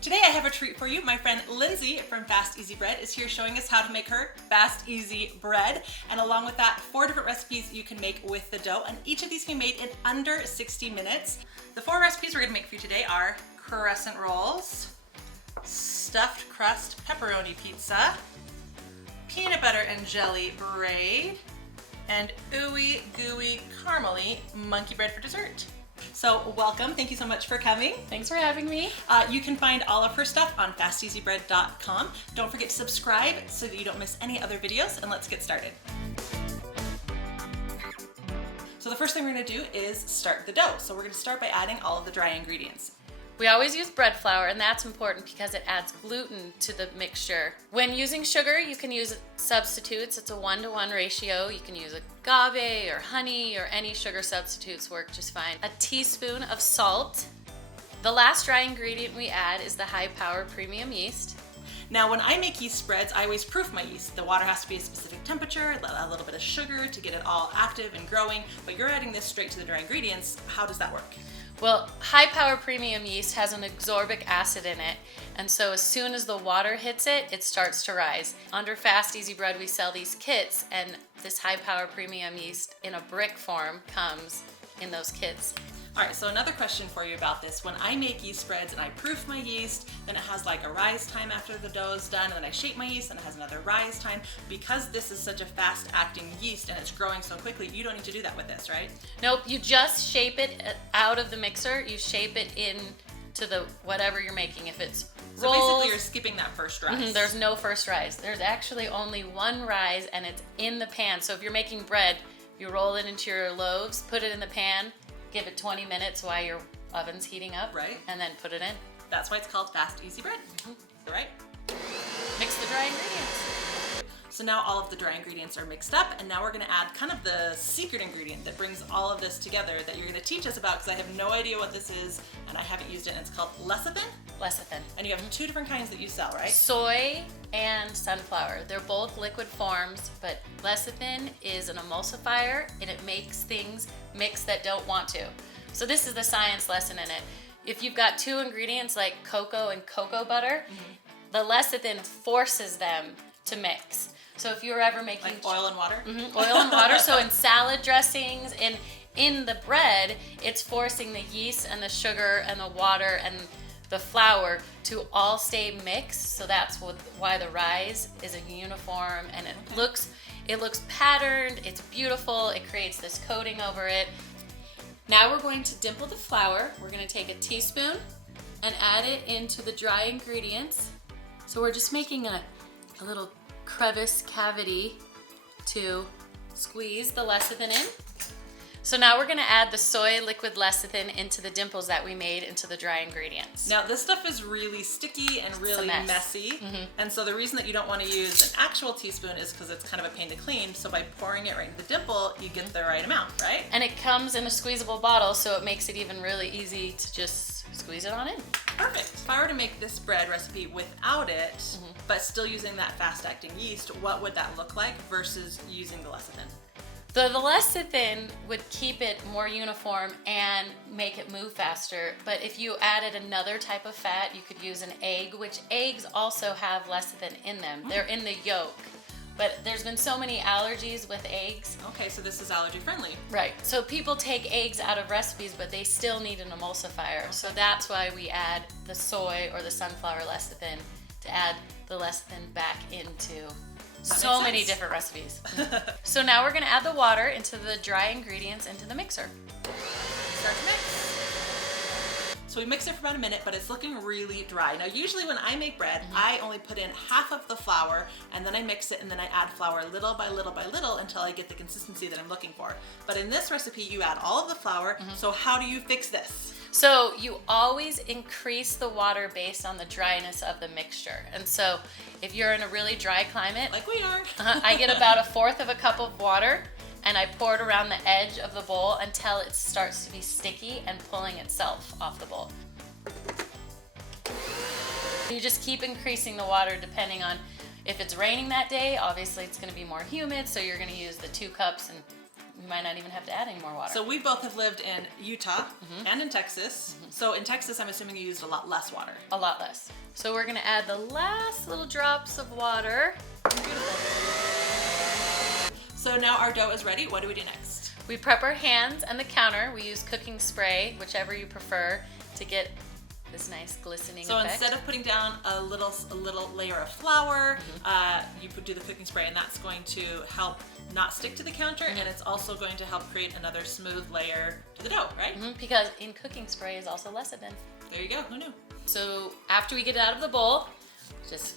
Today I have a treat for you. My friend Lindsay from Fast Easy Bread is here showing us how to make her Fast Easy Bread. And along with that, 4 different recipes you can make with the dough. And each of these can be made in under 60 minutes. The 4 recipes we're gonna make for you today are crescent rolls, stuffed crust pepperoni pizza, peanut butter and jelly braid, and ooey gooey caramely monkey bread for dessert. So welcome, thank you so much for coming. Thanks for having me. You can find all of her stuff on fasteasybread.com. Don't forget to subscribe so that you don't miss any other videos, and let's get started. So the first thing we're gonna do is start the dough. So we're gonna start by adding all of the dry ingredients. We always use bread flour, and that's important because it adds gluten to the mixture. When using sugar, you can use substitutes. It's a 1-to-1 ratio. You can use agave or honey or any sugar substitutes work just fine. A teaspoon of salt. The last dry ingredient we add is the high-power premium yeast. Now when I make yeast spreads, I always proof my yeast. The water has to be a specific temperature, a little bit of sugar to get it all active and growing, but you're adding this straight to the dry ingredients. How does that work? Well, high power premium yeast has an ascorbic acid in it, and so as soon as the water hits it, it starts to rise. Under Fast Easy Bread, we sell these kits, and this high power premium yeast in a brick form comes in those kits. All right, so another question for you about this. When I make yeast spreads and I proof my yeast, then it has like a rise time after the dough is done, and then I shape my yeast and it has another rise time. Because this is such a fast acting yeast and it's growing so quickly, you don't need to do that with this, right? Nope, you just shape it out of the mixer. You shape it into the whatever you're making. If it's So rolls, basically you're skipping that first rise. there's no first rise. There's actually only one rise, and it's in the pan. So if you're making bread, you roll it into your loaves, put it in the pan, give it 20 minutes while your oven's heating up, right? And then put it in. That's why it's called Fast Easy Bread, right? Mix the dry ingredients. So now all of the dry ingredients are mixed up, and now we're gonna add kind of the secret ingredient that brings all of this together that you're gonna teach us about, because I have no idea what this is and I haven't used it, and it's called lecithin. Lecithin. And you have 2 different kinds that you sell, right? Soy and sunflower. They're both liquid forms, but lecithin is an emulsifier, and it makes things mix that don't want to. So this is the science lesson in it. If you've got 2 ingredients like cocoa and cocoa butter, the lecithin forces them to mix. So if you're ever making like oil and water? Oil and water. So in salad dressings, in the bread, it's forcing the yeast and the sugar and the water and the flour to all stay mixed. So that's why the rise is a uniform, and it looks patterned. It's beautiful. It creates this coating over it. Now we're going to dimple the flour. We're going to take a teaspoon and add it into the dry ingredients. So we're just making a little crevice cavity to squeeze the lecithin in. So now we're gonna add the soy liquid lecithin into the dimples that we made into the dry ingredients. Now this stuff is really sticky and really messy, and so the reason that you don't want to use an actual teaspoon is because it's kind of a pain to clean. So by pouring it right into the dimple, you get the right amount, right? And it comes in a squeezable bottle, so it makes it even really easy to just squeeze it on in. Perfect. If I were to make this bread recipe without it, but still using that fast-acting yeast, what would that look like versus using the lecithin? The lecithin would keep it more uniform and make it move faster, but if you added another type of fat, you could use an egg, which eggs also have lecithin in them. They're in the yolk, but there's been so many allergies with eggs. Okay, so this is allergy friendly. Right, so people take eggs out of recipes, but they still need an emulsifier. So that's why we add the soy or the sunflower lecithin, to add the lecithin back into so many different recipes. So now we're gonna add the water into the dry ingredients into the mixer. Start to mix. So we mix it for about a minute, but it's looking really dry. Now usually when I make bread, I only put in half of the flour, and then I mix it, and then I add flour little by little by little until I get the consistency that I'm looking for. But in this recipe, you add all of the flour, so how do you fix this? So you always increase the water based on the dryness of the mixture. And so if you're in a really dry climate, like we are, I get about 1/4 of a cup of water, and I pour it around the edge of the bowl until it starts to be sticky and pulling itself off the bowl. You just keep increasing the water depending on if it's raining that day. Obviously it's going to be more humid, so you're going to use the 2 cups and we might not even have to add any more water. So we both have lived in Utah and in Texas. So in Texas, I'm assuming you used a lot less water. A lot less. So we're gonna add the last little drops of water. So now our dough is ready. What do we do next? We prep our hands and the counter. We use cooking spray, whichever you prefer, to get this nice glistening So effect. instead of putting down a little layer of flour, you do the cooking spray, and that's going to help not stick to the counter, and it's also going to help create another smooth layer to the dough, right? Because in cooking spray is also lecithin. There you go. Who knew? So after we get it out of the bowl, just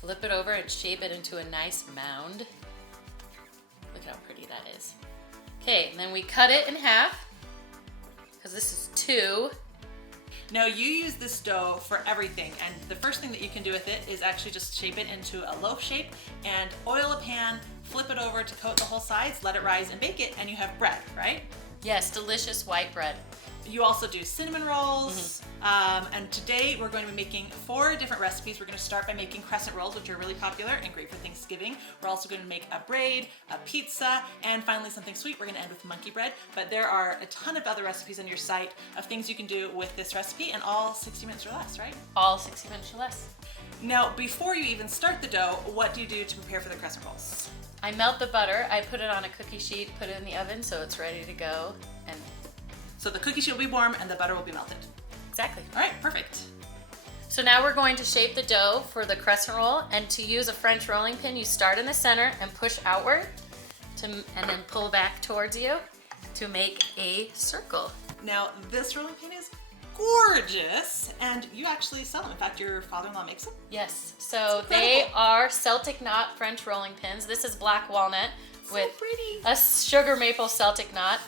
flip it over and shape it into a nice mound. Look at how pretty that is. Okay, and then we cut it in half, because this is 2. Now you use this dough for everything, and the first thing that you can do with it is actually just shape it into a loaf shape and oil a pan, flip it over to coat the whole sides, let it rise and bake it, and you have bread, right? Yes, delicious white bread. You also do cinnamon rolls, and today we're going to be making 4 different recipes. We're going to start by making crescent rolls, which are really popular and great for Thanksgiving. We're also going to make a braid, a pizza, and finally something sweet. We're going to end with monkey bread, but there are a ton of other recipes on your site of things you can do with this recipe, and all 60 minutes or less, right? All 60 minutes or less. Now, before you even start the dough, what do you do to prepare for the crescent rolls? I melt the butter, I put it on a cookie sheet, put it in the oven so it's ready to go, and So the cookie sheet will be warm and the butter will be melted. exactly. All right, perfect. So now we're going to shape the dough for the crescent roll, and to use a French rolling pin, you start in the center and push outward and then pull back towards you to make a circle. Now, this rolling pin is gorgeous, and you actually sell them. In fact, your father-in-law makes them. Yes, so It's they incredible. are Celtic knot French rolling pins. This is black walnut with pretty. a sugar maple Celtic knot.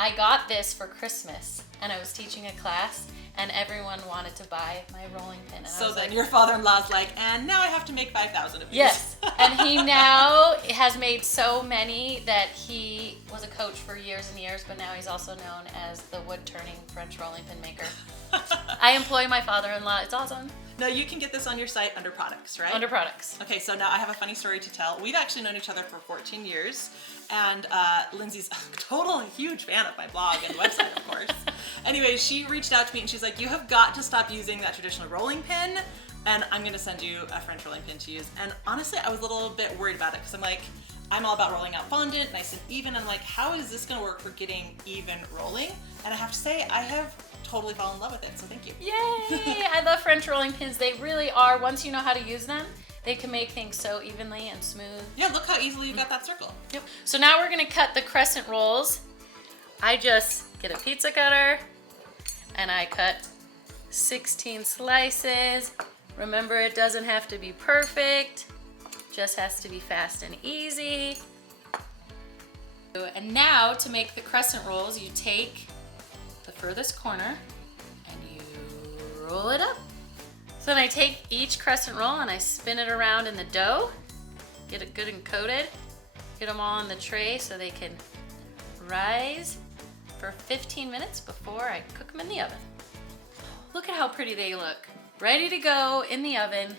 I got this for Christmas, and I was teaching a class, and everyone wanted to buy my rolling pin. And I So was then like, your father-in-law's like, and now I have to make 5,000 of these. yes, and he now has made so many that he was a coach for years and years, but now he's also known as the wood-turning French rolling pin maker. I employ my father-in-law. It's awesome. Now you can get this on your site under products, right? Under products. Okay, so now I have a funny story to tell. We've actually known each other for 14 years, and Lindsay's a total huge fan of my blog and website, of course. Anyway, she reached out to me and she's like, you have got to stop using that traditional rolling pin, and I'm gonna send you a French rolling pin to use. And honestly, I was a little bit worried about it, because I'm like, I'm all about rolling out fondant, nice and even. I'm like, how is this gonna work for getting even rolling? And I have to say, I have totally fallen in love with it, so thank you. Yay! I love French rolling pins. They really are, once you know how to use them, they can make things so evenly and smooth. Yeah, look how easily you got that circle. Yep. So now we're gonna cut the crescent rolls. I just get a pizza cutter and I cut 16 slices. Remember, it doesn't have to be perfect, just has to be fast and easy. And now to make the crescent rolls, you take the furthest corner and you roll it up. So then I take each crescent roll and I spin it around in the dough, get it good and coated, get them all on the tray so they can rise for 15 minutes before I cook them in the oven. Look at how pretty they look. Ready to go in the oven.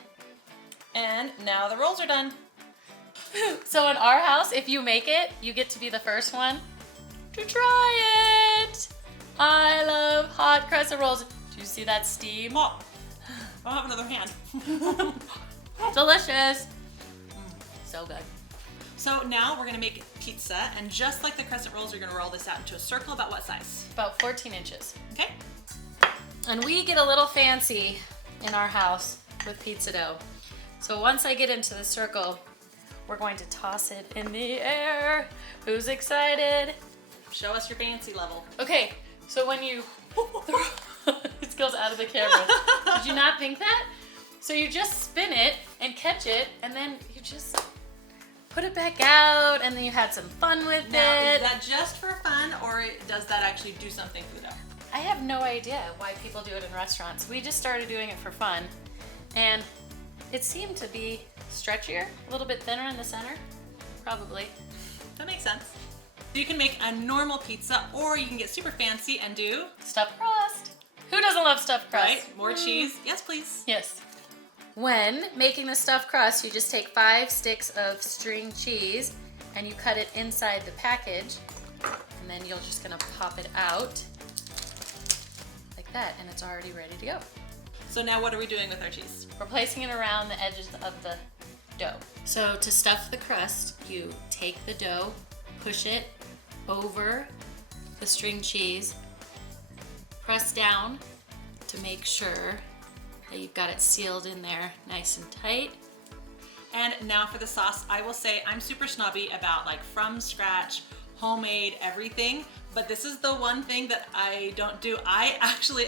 And now the rolls are done. So in our house, if you make it, you get to be the first one to try it. I love hot crescent rolls. Do you see that steam? Oh, I'll have another hand. Delicious. So good. So now we're gonna make pizza, and just like the crescent rolls, you're gonna roll this out into a circle. About what size? About 14 inches. Okay. And we get a little fancy in our house with pizza dough. So once I get into the circle, we're going to toss it in the air. Who's excited? Show us your fancy level. Okay, so when you, it goes out of the camera. Did you not think that? So you just spin it and catch it, and then you just put it back out, and then you had some fun with Now, it. is that just for fun, or does that actually do something for the dough? I have no idea why people do it in restaurants. We just started doing it for fun, and it seemed to be stretchier, a little bit thinner in the center, probably. That makes sense. You can make a normal pizza, or you can get super fancy and do, Stuffed crust. Who doesn't love stuffed crust? right, more cheese. Yes, please. Yes. When making the stuffed crust, you just take 5 sticks of string cheese and you cut it inside the package And then you're just gonna pop it out like that, and it's already ready to go. So now what are we doing with our cheese? We're placing it around the edges of the dough. So to stuff the crust, you take the dough, push it over the string cheese, press down to make sure that you've got it sealed in there nice and tight. And now for the sauce, I will say I'm super snobby about like from scratch, homemade everything, but this is the one thing that I don't do.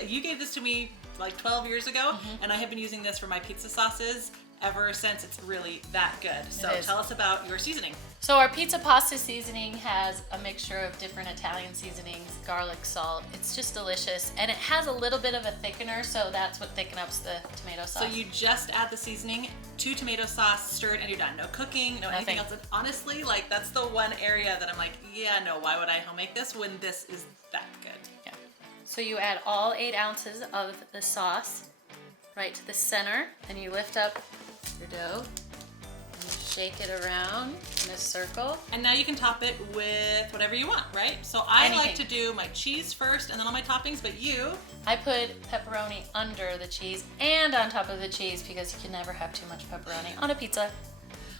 You gave this to me like 12 years ago, and I have been using this for my pizza sauces ever since. It's really that good. So tell us about your seasoning. So our pizza pasta seasoning has a mixture of different Italian seasonings, garlic, salt. It's just delicious, and it has a little bit of a thickener, so that's what thickens up the tomato sauce. So you just add the seasoning to tomato sauce, stir it, and you're done. No cooking, no anything else. And honestly, like that's the one area that I'm like, yeah, no, why would I home make this when this is that good? Yeah. So you add all 8 ounces of the sauce right to the center, and you lift up your dough and you shake it around in a circle. And now you can top it with whatever you want, right? So I like to do my cheese first and then all my toppings, but you? I put pepperoni under the cheese and on top of the cheese because you can never have too much pepperoni on a pizza.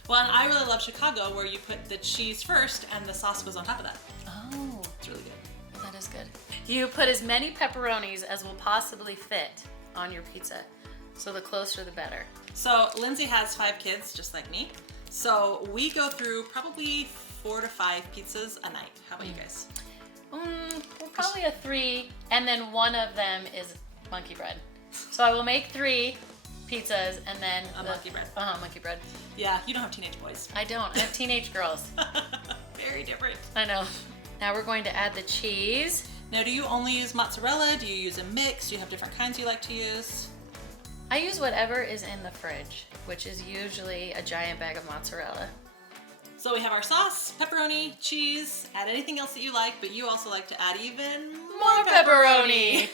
Well, and I really love Chicago where you put the cheese first and the sauce goes on top of that. Oh. It's really good. That is good. You put as many pepperonis as will possibly fit on your pizza. So the closer the better. So Lindsay has 5 kids, just like me. So we go through probably 4 to 5 pizzas a night. How about you guys? We're probably a 3, and then one of them is monkey bread. So I will make 3 pizzas and then monkey bread. Monkey bread. Yeah, you don't have teenage boys. I don't. I have teenage girls. Very different. I know. Now we're going to add the cheese. Now, do you only use mozzarella? Do you use a mix? Do you have different kinds you like to use? I use whatever is in the fridge, which is usually a giant bag of mozzarella. So we have our sauce, pepperoni, cheese, add anything else that you like, but you also like to add even more pepperoni.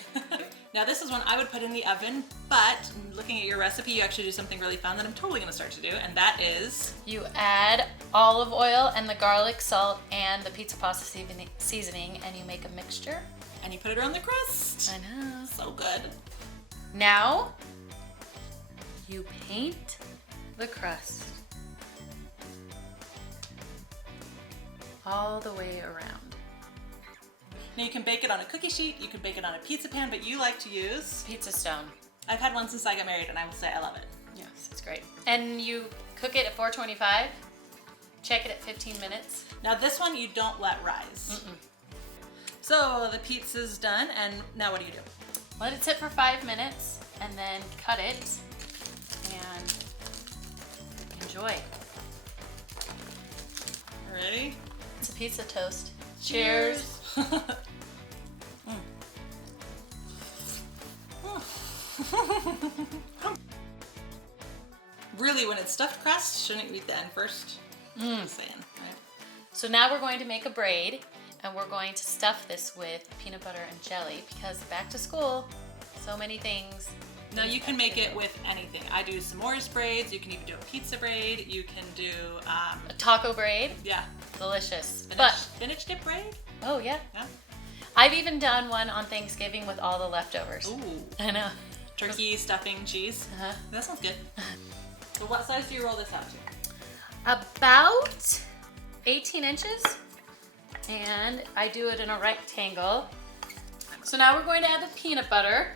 Now this is one I would put in the oven, but looking at your recipe, you actually do something really fun that I'm totally gonna start to do, and that is... You add olive oil and the garlic, salt, and the pizza pasta seasoning, and you make a mixture. And you put it around the crust. I know. So good. Now, you paint the crust all the way around. Now you can bake it on a cookie sheet, you can bake it on a pizza pan, but you like to use... Pizza stone. I've had one since I got married and I will say I love it. Yes, it's great. And you cook it at 425, check it at 15 minutes. Now this one you don't let rise. So the pizza's done, and now what do you do? Let it sit for 5 minutes and then cut it and enjoy. Ready? It's a pizza toast. Cheers. Really, when it's stuffed crust, shouldn't you eat the end first? Just saying, right? So now we're going to make a braid, and we're going to stuff this with peanut butter and jelly because back to school, so many things. Now you can make it with anything. I do s'mores braids, you can even do a pizza braid, you can do... a taco braid. Yeah. Delicious. Spinach dip braid? Oh, yeah. Yeah. I've even done one on Thanksgiving with all the leftovers. Ooh. I know. Turkey, stuffing, cheese. That sounds good. So what size do you roll this out to? About 18 inches. And I do it in a rectangle. So now we're going to add the peanut butter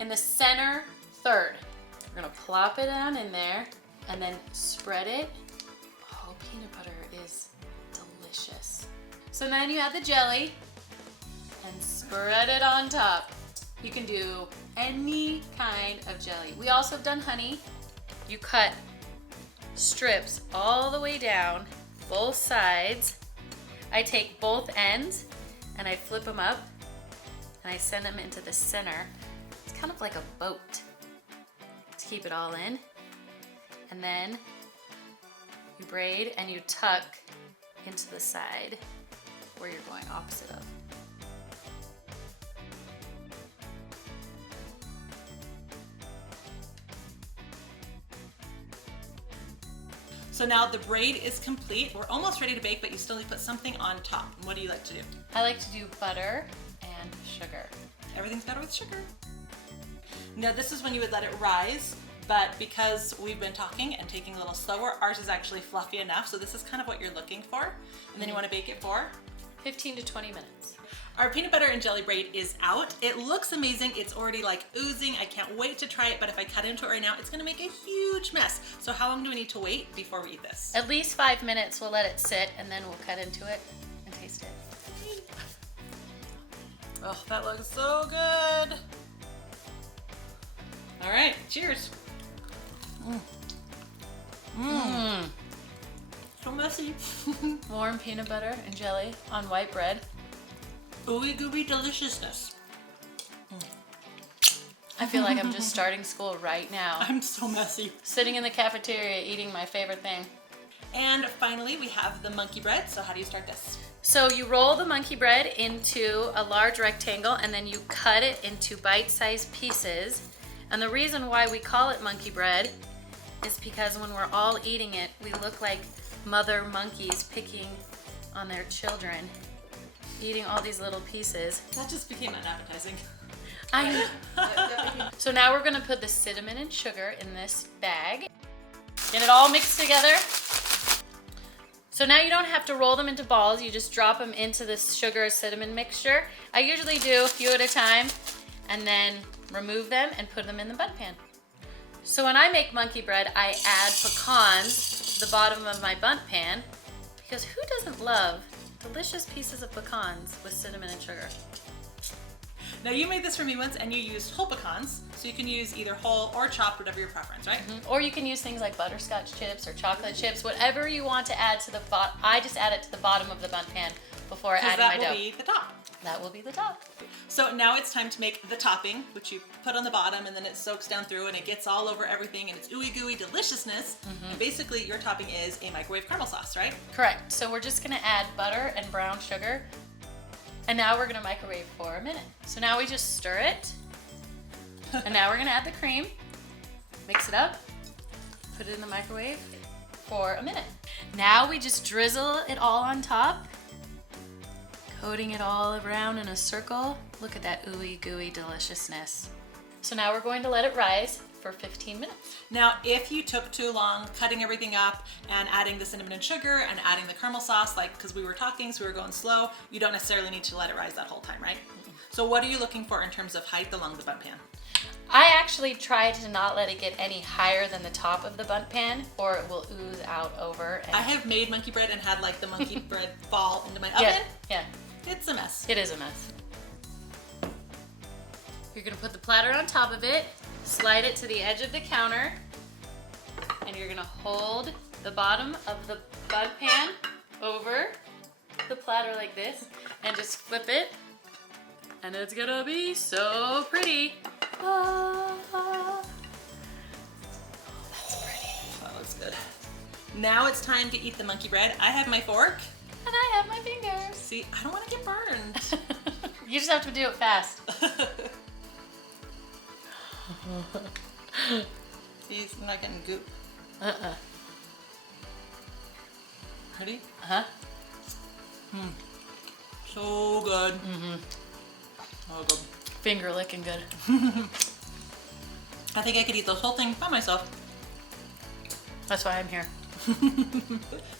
in the center third. We're gonna plop it down in there and then spread it. Oh, peanut butter is delicious. So then you add the jelly and spread it on top. You can do any kind of jelly. We also have done honey. You cut strips all the way down, both sides. I take both ends and I flip them up and I send them into the center. It's kind of like a boat to keep it all in. And then you braid and you tuck into the side where you're going opposite of. So now the braid is complete. We're almost ready to bake, but you still need to put something on top. What do you like to do? I like to do butter and sugar. Everything's better with sugar. Now this is when you would let it rise, but because we've been talking and taking a little slower, ours is actually fluffy enough. So this is kind of what you're looking for. And then you want to bake it for 15 to 20 minutes. Our peanut butter and jelly braid is out. It looks amazing. It's already like oozing. I can't wait to try it, but if I cut into it right now, it's gonna make a huge mess. So how long do we need to wait before we eat this? At least 5 minutes. We'll let it sit and then we'll cut into it and taste it. Oh, that looks so good. All right, cheers. So messy. Warm peanut butter and jelly on white bread. Ooey gooey deliciousness. I feel like I'm just starting school right now. I'm so messy. Sitting in the cafeteria eating my favorite thing. And finally, we have the monkey bread. So how do you start this? So you roll the monkey bread into a large rectangle and then you cut it into bite-sized pieces. And the reason why we call it monkey bread is because when we're all eating it, we look like mother monkeys picking on their children, eating all these little pieces. That just became unappetizing. I know. So now we're gonna put the cinnamon and sugar in this bag. Get it all mixed together. So now you don't have to roll them into balls, you just drop them into this sugar cinnamon mixture. I usually do a few at a time and then remove them and put them in the bun pan. So when I make monkey bread, I add pecans to the bottom of my bundt pan because who doesn't love delicious pieces of pecans with cinnamon and sugar? Now you made this for me once and you used whole pecans, so you can use either whole or chopped, whatever your preference, right? Or you can use things like butterscotch chips or chocolate chips, whatever you want to add to the bottom. I just add it to the bottom of the bundt pan before adding my dough. That will be the top. That will be the top. So now it's time to make the topping, which you put on the bottom and then it soaks down through and it gets all over everything and it's ooey gooey deliciousness. And basically your topping is a microwave caramel sauce, right? Correct. So we're just gonna add butter and brown sugar. And now we're gonna microwave for a minute. So now we just stir it. And now we're gonna add the cream, mix it up, put it in the microwave for a minute. Now we just drizzle it all on top, coating it all around in a circle. Look at that ooey gooey deliciousness. So now we're going to let it rise for 15 minutes. Now, if you took too long cutting everything up and adding the cinnamon and sugar and adding the caramel sauce, like because we were talking, so we were going slow, you don't necessarily need to let it rise that whole time, right? So what are you looking for in terms of height along the bundt pan? I actually try to not let it get any higher than the top of the bundt pan or it will ooze out over. And I have made monkey bread and had like the monkey bread fall into my oven. Yeah. It's a mess. It is a mess. You're gonna put the platter on top of it, slide it to the edge of the counter, and you're gonna hold the bottom of the bundt pan over the platter like this and just flip it, and it's gonna be so pretty. That's pretty. That looks good. Now it's time to eat the monkey bread. I have my fork. And I have my fingers. See, I don't want to get burned. You just have to do it fast. He's not getting goop. Ready? So good. Oh, good. Finger licking good. I think I could eat this whole thing by myself. That's why I'm here.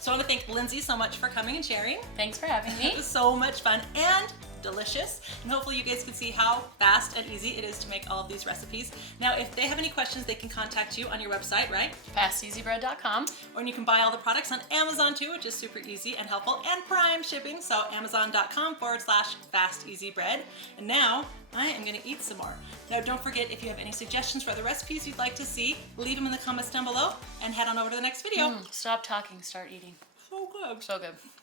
So I want to thank Lindsay so much for coming and sharing. Thanks for having me. It was so much fun and delicious, and hopefully you guys can see how fast and easy it is to make all of these recipes. Now, if they have any questions, they can contact you on your website, right? FastEasyBread.com. Or you can buy all the products on Amazon too, which is super easy and helpful, and Prime shipping, so Amazon.com/FastEasyBread. And now I am gonna eat some more. Now, don't forget, if you have any suggestions for other recipes you'd like to see, leave them in the comments down below and head on over to the next video. Stop talking, start eating. So good. So good.